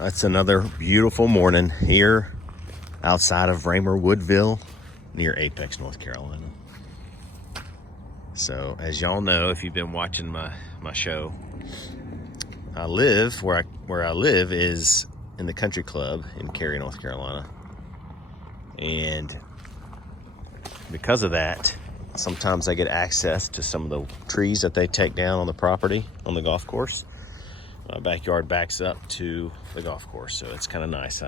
It's another beautiful morning here outside of Raymer Woodville near Apex, North Carolina. So as y'all know, if you've been watching my show, I live where I live is in the country club in Hickory, North Carolina. And because of that, sometimes I get access to some of the trees that they take down on the property on the golf course. My backyard backs up to the golf course, so it's kind of nice.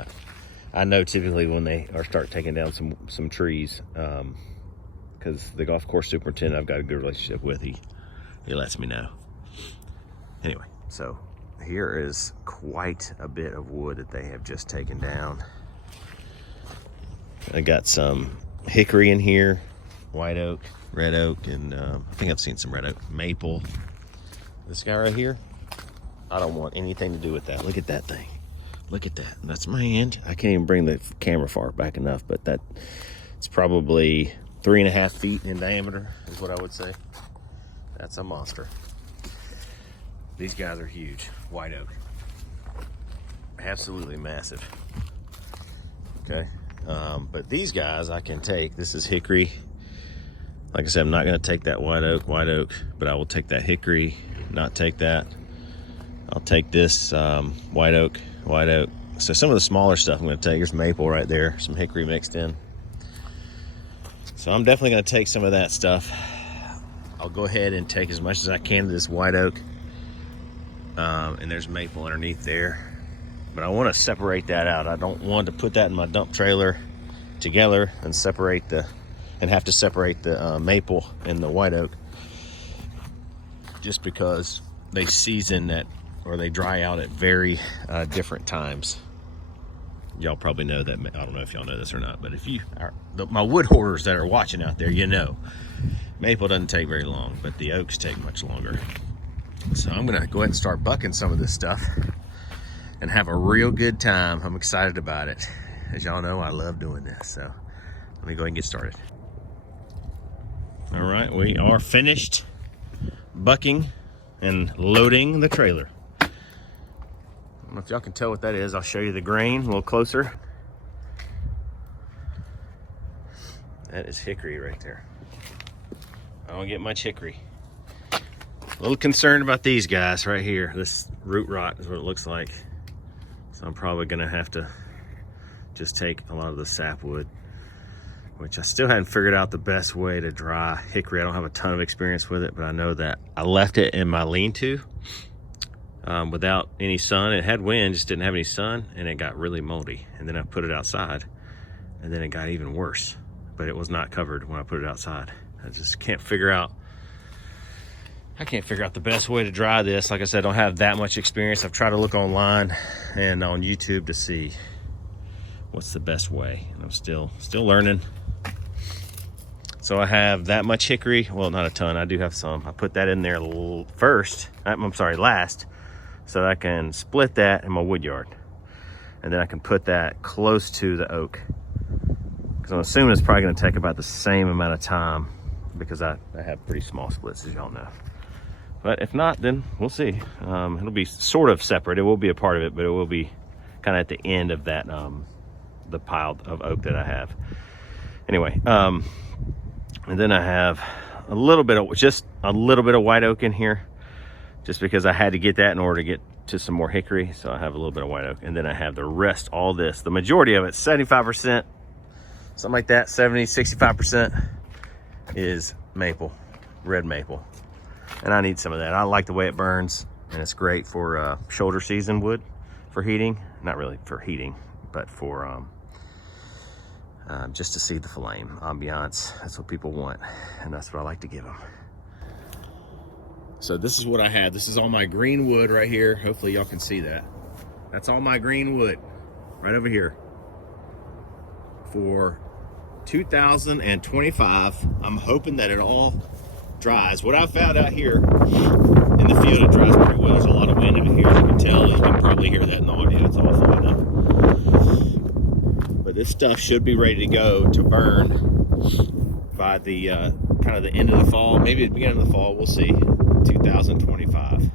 I know typically when they start taking down some trees, because the golf course superintendent I've got a good relationship with, he lets me know. Anyway, so here is quite a bit of wood that they have just taken down. I got some hickory in here, white oak, red oak, and I think I've seen some red oak, maple. This guy right here, I don't want anything to do with that. Look at that thing. Look at that. That's my hand. I can't even bring the camera far back enough, but it's probably 3.5 feet in diameter is what I would say. That's a monster. These guys are huge. White oak. Absolutely massive. Okay. But these guys I can take. This is hickory. Like I said, I'm not going to take that white oak, but I will take that hickory, not take that. I'll take this white oak. So some of the smaller stuff I'm going to take. Here's maple right there, some hickory mixed in. So I'm definitely going to take some of that stuff. I'll go ahead and take as much as I can of this white oak. And there's maple underneath there. But I want to separate that out. I don't want to put that in my dump trailer together and have to separate the maple and the white oak, just because they season that, or they dry out at very different times. Y'all probably know that. I don't know if y'all know this or not, but if you are my wood hoarders that are watching out there, you know maple doesn't take very long, but the oaks take much longer. So I'm gonna go ahead and start bucking some of this stuff and have a real good time. I'm excited about it. As y'all know, I love doing this. So let me go ahead and get started. All right, we are finished bucking and loading the trailer. I don't know if y'all can tell what that is. I'll show you the grain a little closer. That is hickory right there. I don't get much hickory. A little concerned about these guys right here. This root rot is what it looks like. So I'm probably gonna have to just take a lot of the sapwood, which I still hadn't figured out the best way to dry hickory. I don't have a ton of experience with it, but I know that I left it in my lean-to without any sun. It had wind, just didn't have any sun, and it got really moldy. And then I put it outside, and then it got even worse. But it was not covered when I put it outside. I just can't figure out the best way to dry this. Like I said, I don't have that much experience. I've tried to look online and on YouTube to see what's the best way, and I'm still learning. So I have that much hickory. Well, not a ton. I do have some. I put that in there last, so I can split that in my Woodyard, and then I can put that close to the oak, because I'm assuming it's probably going to take about the same amount of time, because I have pretty small splits, as y'all know. But if not, then we'll see. It'll be sort of separate. It will be a part of it, but it will be kind of at the end of that the pile of oak that I have. Anyway, and then I have a little bit of white oak in here, just because I had to get that in order to get to some more hickory. So I have a little bit of white oak, and then I have the rest, all this. The majority of it, 75%, something like that, 70, 65% is maple, red maple. And I need some of that. I like the way it burns, and it's great for shoulder season wood for heating. Not really for heating, but for just to see the flame, ambiance. That's what people want, and that's what I like to give them. So this is what I have. This is all my green wood right here. Hopefully y'all can see that. That's all my green wood right over here for 2025. I'm hoping that it all dries. What I found out here in the field, it dries pretty well. There's a lot of wind over here, as you can tell. You can probably hear that in the audio. It's awful, I know. But this stuff should be ready to go to burn by the kind of the end of the fall, maybe the beginning of the fall. We'll see. 2025.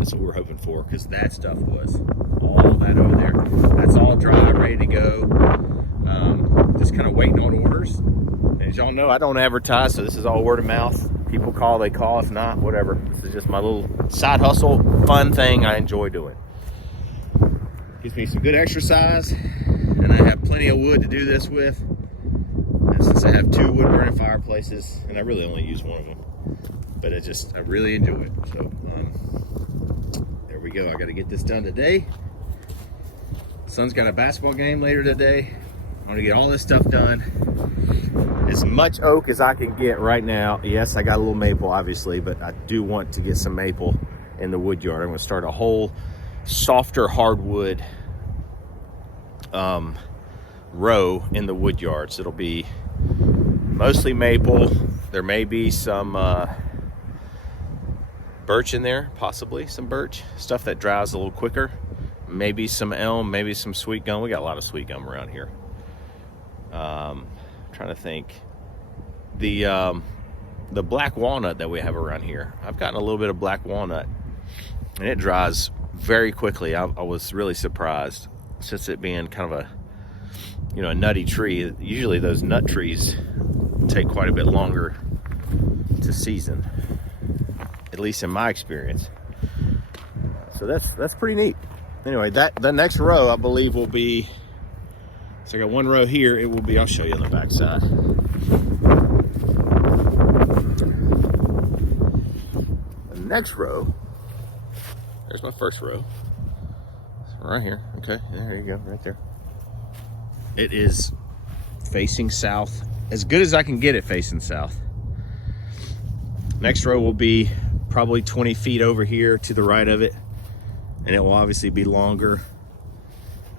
That's what we're hoping for, because that stuff was all that over there. That's all dry, ready to go. Just kind of waiting on orders. And as y'all know, I don't advertise, so this is all word of mouth. People call, they call. If not, whatever. This is just my little side hustle, fun thing I enjoy doing. Gives me some good exercise, and I have plenty of wood to do this with. And since I have 2 wood burning fireplaces, and I really only use one of them, but I really enjoy it. So there we go. I got to get this done today. Son's got a basketball game later today. I'm gonna get all this stuff done. As much oak as I can get right now. Yes, I got a little maple, obviously, but I do want to get some maple in the wood yard. I'm gonna start a whole softer hardwood row in the wood yard. So it'll be mostly maple. There may be some birch in there, possibly some birch, stuff that dries a little quicker. Maybe some elm, maybe some sweet gum. We got a lot of sweet gum around here. Trying to think. The black walnut that we have around here, I've gotten a little bit of black walnut, and it dries very quickly. I was really surprised, since it being kind of a nutty tree. Usually those nut trees take quite a bit longer to season, at least in my experience. So that's pretty neat. Anyway, the next row I believe will be, so I got 1 row here. It will be, I'll show you on the back side. The next row, there's my first row. Right here. Okay, there you go, right there. It is facing south, as good as I can get it facing south. Next row will be probably 20 feet over here to the right of it, and it will obviously be longer.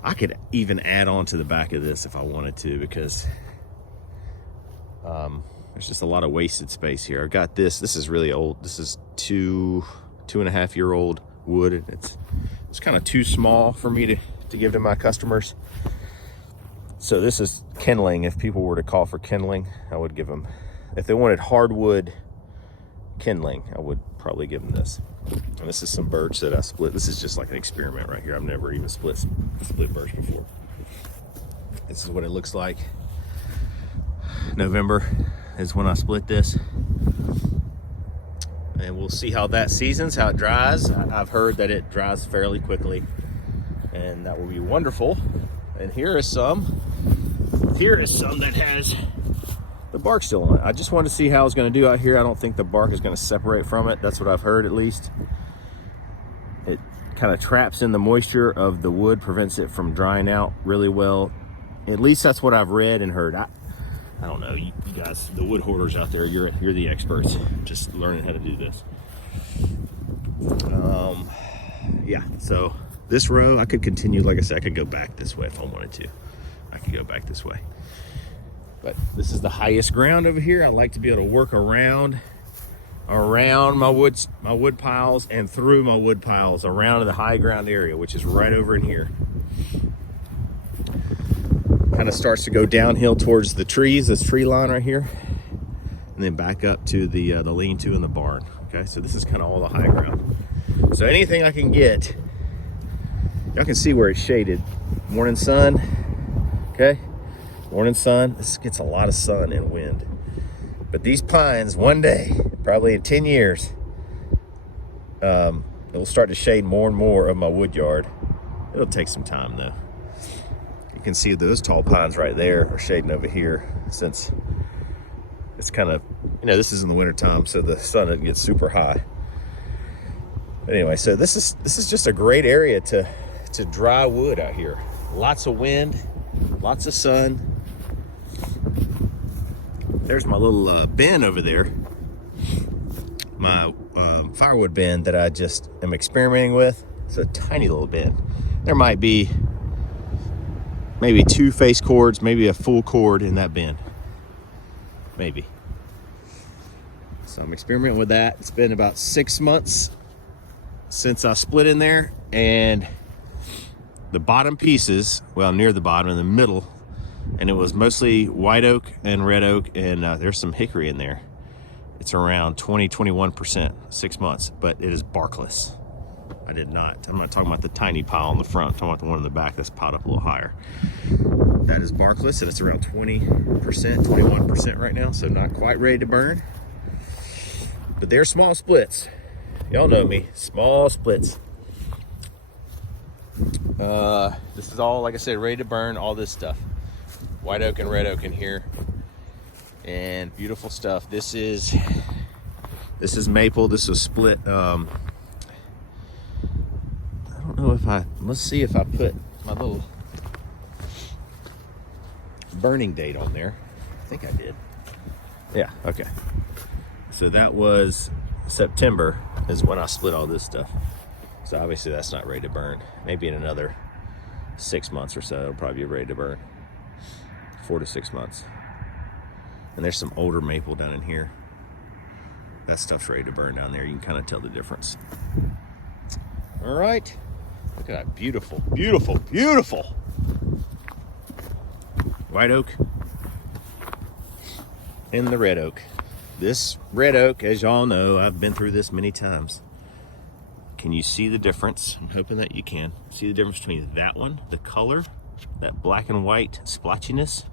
I could even add on to the back of this if I wanted to, because there's just a lot of wasted space here. I've got this is really old. This is 2.5 year old wood. It's kind of too small for me to give to my customers. So this is kindling. If people were to call for kindling, I would give them, if they wanted hardwood kindling, I would probably give them this. And this is some birch that I split. This is just like an experiment right here. I've never even split birch before. This is what it looks like. November is when I split this. And we'll see how that seasons, how it dries. I've heard that it dries fairly quickly, and that will be wonderful. And here is some that has the bark still on it. I just wanted to see how it's going to do out here. I don't think the bark is going to separate from it. That's what I've heard, at least. It kind of traps in the moisture of the wood, prevents it from drying out really well. At least that's what I've read and heard. I don't know, you guys, the wood hoarders out there, you're the experts. I'm just learning how to do this. Yeah, so this row, I could continue. Like I said, I could go back this way if I wanted to. I could go back this way. But this is the highest ground over here. I like to be able to work around my wood piles and through my wood piles around the high ground area, which is right over in here. Kind of starts to go downhill towards the trees, this tree line right here, and then back up to the lean-to in the barn. Okay, so this is kind of all the high ground. So anything I can get, y'all can see where it's shaded. Morning sun, okay? Morning sun. This gets a lot of sun and wind. But these pines, one day, probably in 10 years, it'll start to shade more and more of my wood yard. It'll take some time though. You can see those tall pines right there are shading over here, since it's kind of, this is in the winter time, so the sun doesn't get super high. But anyway, so this is just a great area to dry wood out here. Lots of wind, lots of sun. There's my little bin over there, my firewood bin that I just am experimenting with. It's a tiny little bin. There might be maybe 2 face cords, maybe a full cord in that bin, maybe. So I'm experimenting with that. It's been about 6 months since I split in there, and the bottom pieces, well, near the bottom, in the middle, and it was mostly white oak and red oak, and there's some hickory in there. It's around 20-21%, 6 months, but it is barkless. I did not. I'm not talking about the tiny pile on the front. I'm talking about the one in the back that's piled up a little higher. That is barkless, and it's around 20%, 21% right now, so not quite ready to burn. But they're small splits. Y'all know me, small splits. This is all, like I said, ready to burn, all this stuff. White oak and red oak in here. And beautiful stuff. This is maple. This was split. I don't know if let's see if I put my little burning date on there. I think I did. Yeah, okay. So that was September is when I split all this stuff. So obviously that's not ready to burn. Maybe in another 6 months or so, it'll probably be ready to burn. 4 to 6 months. And there's some older maple down in here. That stuff's ready to burn down there. You can kind of tell the difference. All right. Look at that beautiful, beautiful, beautiful white oak and the red oak. This red oak, as y'all know, I've been through this many times. Can you see the difference? I'm hoping that you can. See the difference between that one, the color, that black and white splotchiness,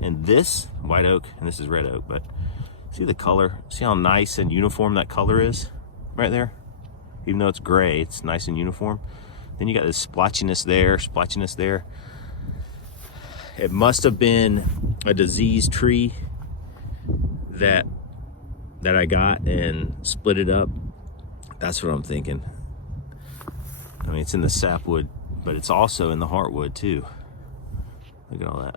and this white oak, and this is red oak, but see the color? See how nice and uniform that color is right there? Even though it's gray, it's nice and uniform. Then you got this splotchiness there, splotchiness there. It must have been a diseased tree that I got and split it up. That's what I'm thinking. I mean, it's in the sapwood, but it's also in the heartwood too. Look at all that.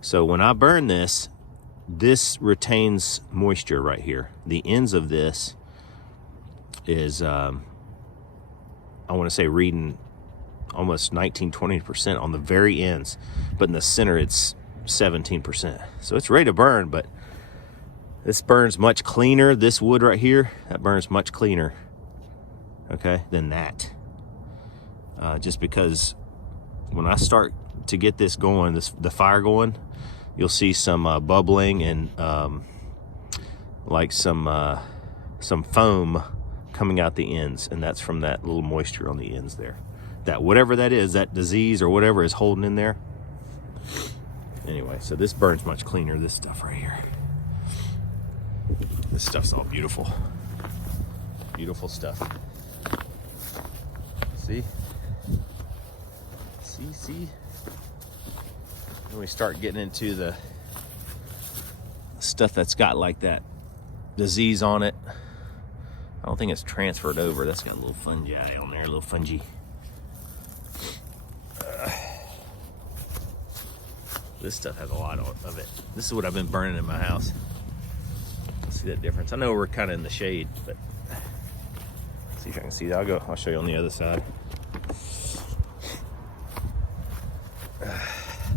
So when I burn this, this retains moisture right here. The ends of this is, I want to say reading almost 19-20% on the very ends, but in the center it's 17%. So it's ready to burn, but this burns much cleaner. This wood right here, that burns much cleaner, okay, than that. Just because when I start to get this going, the fire going, you'll see some bubbling and like some foam coming out the ends, and that's from that little moisture on the ends there. That whatever that is, that disease or whatever is holding in there. Anyway, so this burns much cleaner, this stuff right here. This stuff's all beautiful. Beautiful stuff. See? See? When we start getting into the stuff that's got like that disease on it, I don't think it's transferred over. That's got a little fungi on there, a little fungi. This stuff has a lot of it. This is what I've been burning in my house. See that difference? I know we're kind of in the shade, but see if I can see that. I'll show you on the other side.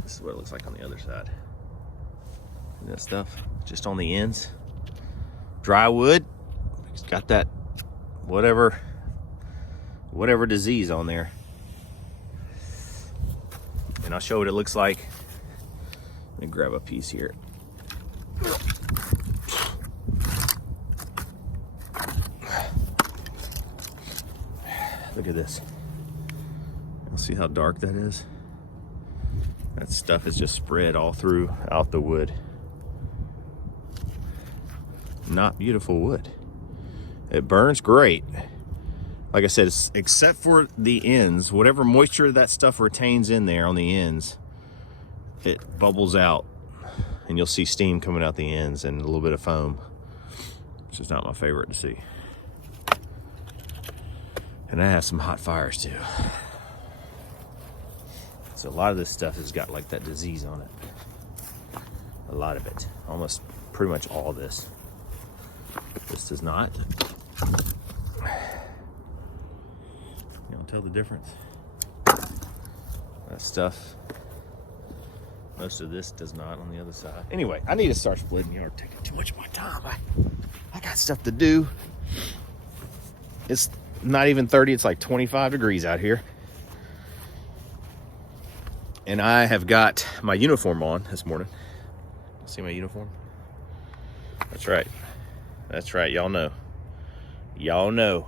This is what it looks like on the other side. See that stuff just on the ends. Dry wood. It's got that whatever disease on there. And I'll show what it looks like. Let me grab a piece here. Look at this. You'll see how dark that is. That stuff is just spread all throughout the wood. Not beautiful wood. It burns great. Like I said, except for the ends, whatever moisture that stuff retains in there on the ends, it bubbles out and you'll see steam coming out the ends and a little bit of foam, which is not my favorite to see. And I have some hot fires too. So a lot of this stuff has got like that disease on it. A lot of it, almost pretty much all this. This does not. You don't tell the difference. That stuff, most of this does not on the other side. Anyway, I need to start splitting. You're taking too much of my time. I got stuff to do. It's not even 30, it's like 25 degrees out here. And I have got my uniform on this morning. See my uniform? That's right. That's right, y'all know. y'all know.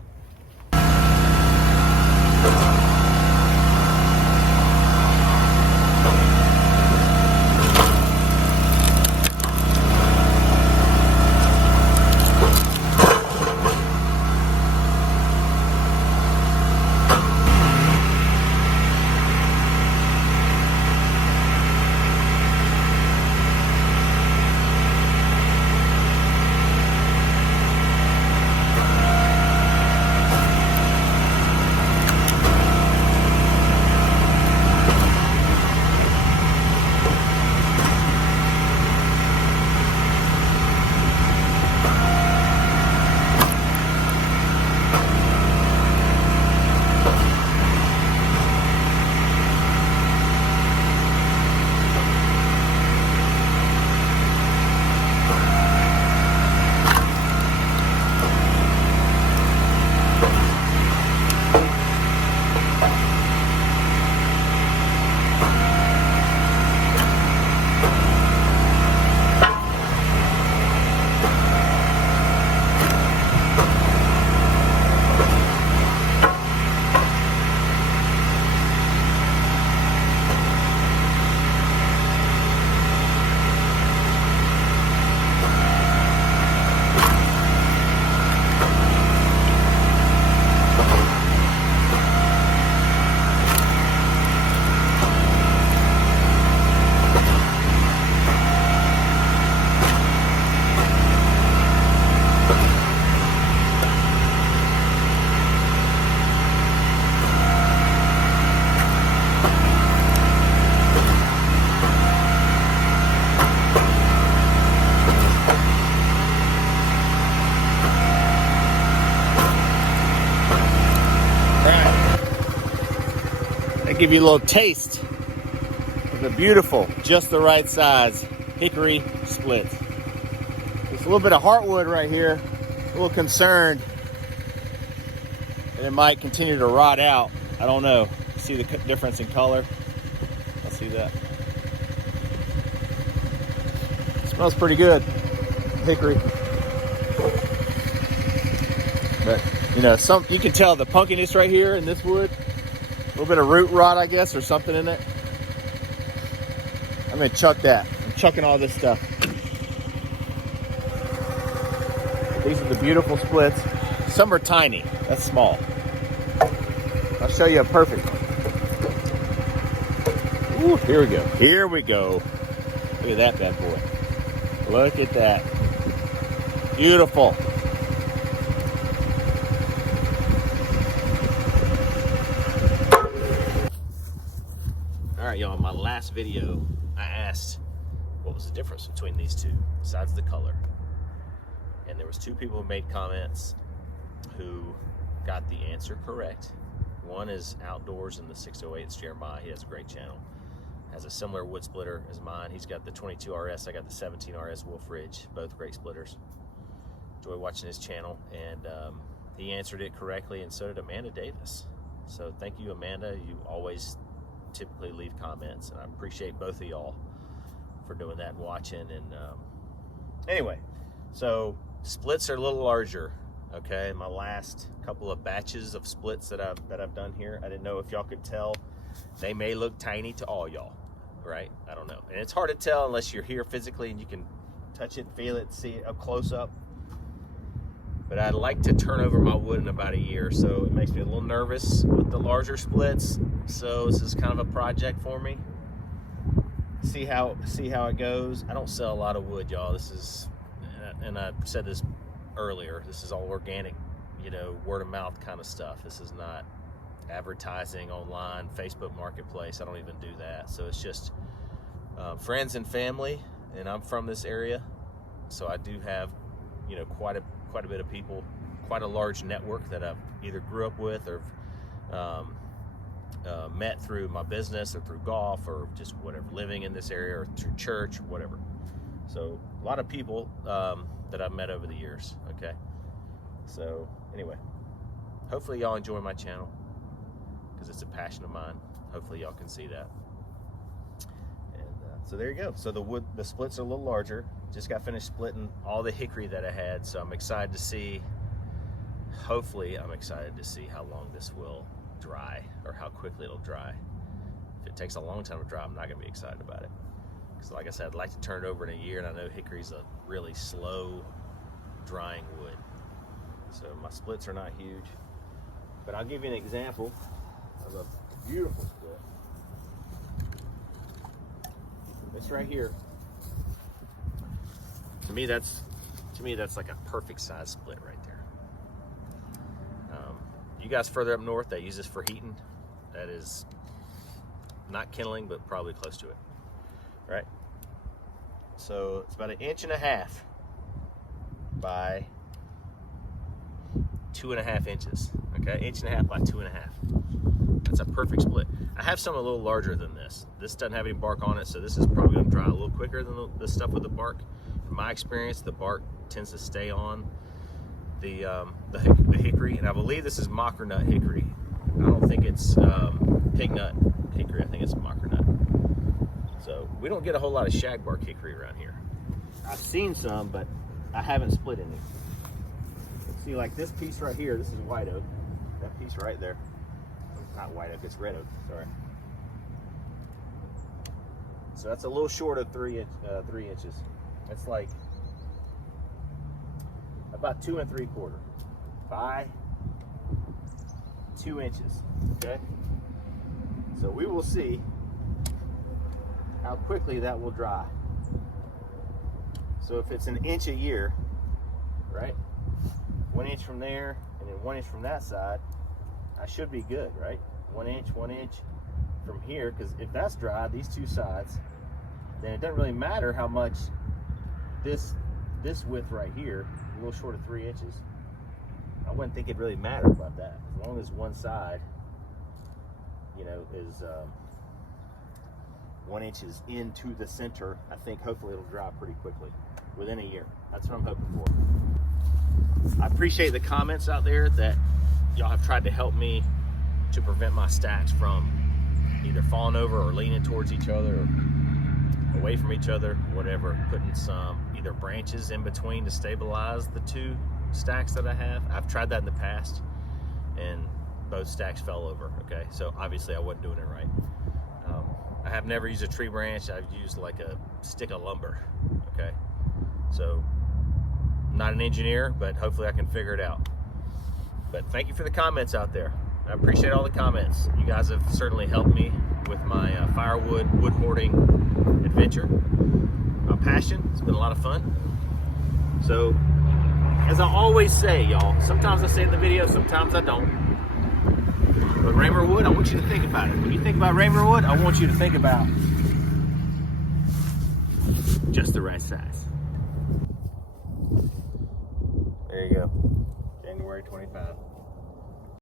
Give you a little taste of the beautiful, just the right size hickory splits. There's a little bit of heartwood right here. A little concerned that it might continue to rot out. I don't know. See the difference in color? I'll see that. It smells pretty good, hickory. But you know, you can tell the punkiness right here in this wood. A little bit of root rot, I guess, or something in it. I'm gonna chuck that. I'm chucking all this stuff. These are the beautiful splits. Some are tiny. That's small. I'll show you a perfect one. Ooh, here we go. Here we go. Look at that bad boy. Look at that. Beautiful. Alright, y'all, in my last video, I asked what was the difference between these two, besides the color. And there was two people who made comments who got the answer correct. One is outdoors in the 608, it's Jeremiah. He has a great channel. Has a similar wood splitter as mine. He's got the 22 RS, I got the 17 RS Wolf Ridge, both great splitters. Enjoy watching his channel, and he answered it correctly, and so did Amanda Davis. So thank you, Amanda. You always typically leave comments, and I appreciate both of y'all for doing that and watching. And anyway, so splits are a little larger. Okay, my last couple of batches of splits that I've done here, I didn't know if y'all could tell. They may look tiny to all y'all, right? I don't know, and it's hard to tell unless you're here physically and you can touch it, feel it, see it up close up. But I'd like to turn over my wood in about a year, so it makes me a little nervous with the larger splits. So this is kind of a project for me. See how it goes. I don't sell a lot of wood, y'all. This is, and I said this earlier, this is all organic, you know, word of mouth kind of stuff. This is not advertising online, Facebook Marketplace. I don't even do that. So it's just friends and family, and I'm from this area, so I do have, you know, quite a bit of people, quite a large network that I've either grew up with or met through my business or through golf or just whatever, living in this area or through church or whatever. So a lot of people that I've met over the years. Okay, so anyway, hopefully y'all enjoy my channel because it's a passion of mine. Hopefully y'all can see that. And so there you go. So the splits are a little larger. Just got finished splitting all the hickory that I had, so I'm excited to see hopefully I'm excited to see how long this will dry, or how quickly it'll dry. If it takes a long time to dry, I'm not gonna be excited about it. Because like I said, I'd like to turn it over in a year, and I know hickory's a really slow drying wood. So my splits are not huge. But I'll give you an example of a beautiful split. This right here. To me, that's like a perfect size split right there. You guys further up north that use this for heating, that is not kindling, but probably close to it, right? So it's about 1.5 inches by 2.5 inches. Okay, 1.5 inches by 2.5. That's a perfect split. I have some a little larger than this. This doesn't have any bark on it, so this is probably gonna dry a little quicker than the stuff with the bark. In my experience, the bark tends to stay on the hickory, and I believe this is mocker nut hickory. I don't think it's pig nut hickory. I think it's mocker nut. So we don't get a whole lot of shagbark hickory around here. I've seen some, but I haven't split any. See, like this piece right here, this is white oak. That piece right there, not white oak, it's red oak, sorry. So that's a little short of 3 inches. That's like about 2 3/4 by 2 inches, okay? So we will see how quickly that will dry. So if it's 1 inch a year, right? 1 inch from there, and then 1 inch from that side, I should be good, right? 1 inch from here, because if that's dry, these two sides, then it doesn't really matter how much this width right here, a little short of 3 inches. I wouldn't think it'd really matter about that. As long as one side, you know, is 1 inch into the center, I think hopefully it'll dry pretty quickly within a year. That's what I'm hoping for. I appreciate the comments out there that y'all have tried to help me to prevent my stacks from either falling over or leaning towards each other or away from each other, whatever. Putting some either branches in between to stabilize the two stacks that I have. I've tried that in the past and both stacks fell over, okay? So obviously I wasn't doing it right. I have never used a tree branch. I've used like a stick of lumber, okay? So I'm not an engineer, but hopefully I can figure it out. But thank you for the comments out there. I appreciate all the comments. You guys have certainly helped me with my firewood wood hoarding adventure. My passion. It's been a lot of fun. So, as I always say, y'all, sometimes I say in the video, sometimes I don't. But Raymer wood, I want you to think about it. When you think about Raymer wood, I want you to think about just the right size. There you go. January 25.